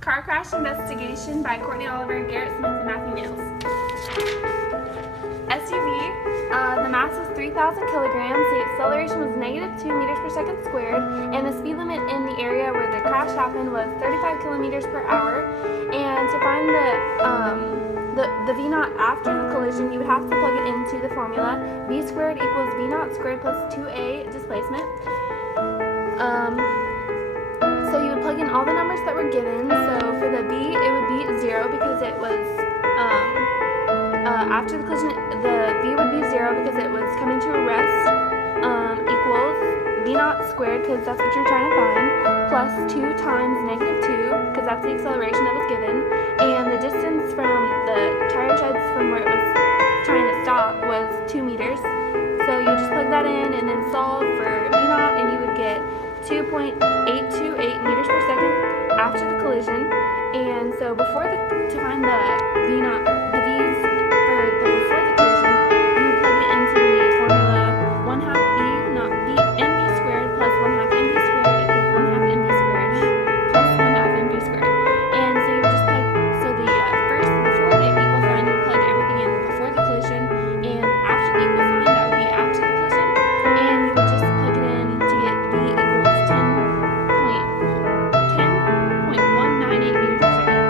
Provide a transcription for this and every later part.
Car crash investigation by Courtney Oliver, Garrett Smith, and Matthew Nails. SUV, the mass was 3,000 kilograms, the acceleration was -2 meters per second squared, and the speed limit in the area where the crash happened was 35 kilometers per hour. And to find the V0 after the collision, you would have to plug it into the formula. V squared equals V0 squared plus 2a displacement. So you would plug in all the numbers that were given. So for the V, it would be 0 because it was, after the collision, the V would be 0 because it was coming to a rest, equals V0 squared because that's what you're trying to find, plus 2 times -2 because that's the acceleration that was given, and the distance from the tire treads from where it was trying to stop was 2 meters. So you just plug that in and then solve for V0, and you would get 2.828 meters per second after the collision. And so to find the V0, the V's for the before the collision, you would plug it into the formula 1/2 mv squared plus 1/2 mv squared equals 1/2 mv squared plus 1/2 mv squared. And so you would just plug, before the equal sign, you would plug everything in before the collision, and after the equal sign, that would be after the collision, and you would just plug it in to get V equals 10.198 meters per second.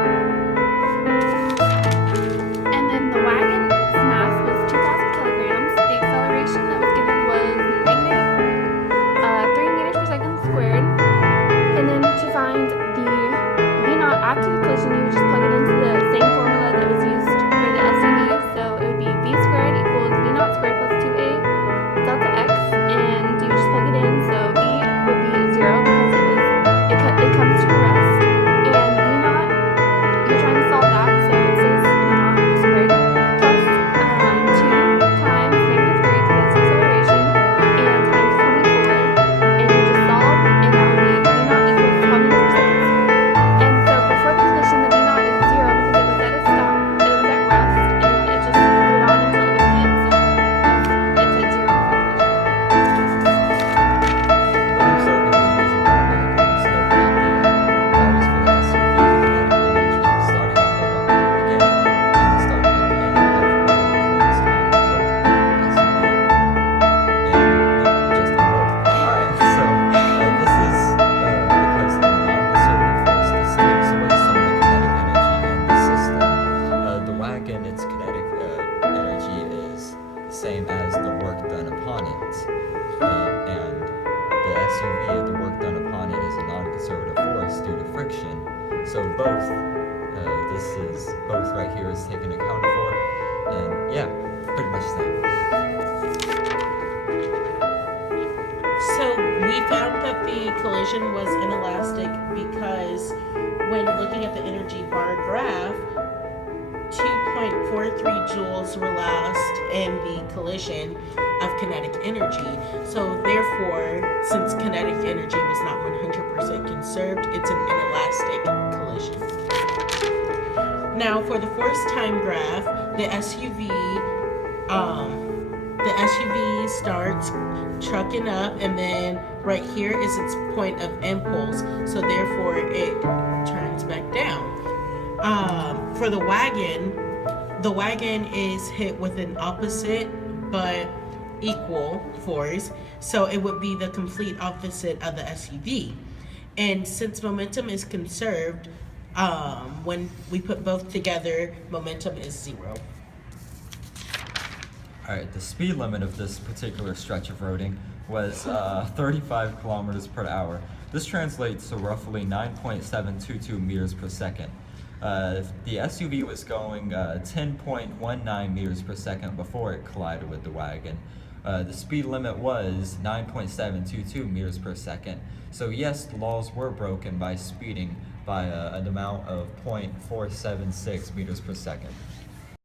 And then the wagon's mass was 2,000 kilograms. The acceleration that was given was -3 meters per second squared. And then to find the V0 after the collision, you would just plug it into the same formula that was used for the SUV. So it would be V squared equals V0 squared plus 2a delta x, and you would just plug it in. So V would be 0 because it comes to a rest, and V0, you're trying to solve that, so it says V0 squared plus 2 times -3 because that's acceleration, and times 24, and you just solve, and that would be V0 equals 12 meters per second. And so before the collision, the V0 is 0 because it was at a stop, it was at rest, and it just moved on until it was hit, so it's at 0 before the collision. Its kinetic energy is the same as the work done upon it, and the SUV, the work done upon it, is a non-conservative force due to friction. So both right here is taken account for, and yeah, pretty much the same. So we found that the collision was inelastic because when looking at the energy bar graph, 2.43 joules were lost in the collision of kinetic energy. So therefore, since kinetic energy was not 100% conserved, it's an inelastic collision. Now for the force time graph, the SUV starts trucking up, and then right here is its point of impulse. So therefore, it turns back down. For the wagon is hit with an opposite but equal force, so it would be the complete opposite of the SUV. And since momentum is conserved, when we put both together, momentum is 0. Alright, the speed limit of this particular stretch of roading was 35 kilometers per hour. This translates to roughly 9.722 meters per second. The SUV was going 10.19 meters per second before it collided with the wagon. The speed limit was 9.722 meters per second. So yes, the laws were broken by speeding by an amount of 0.476 meters per second.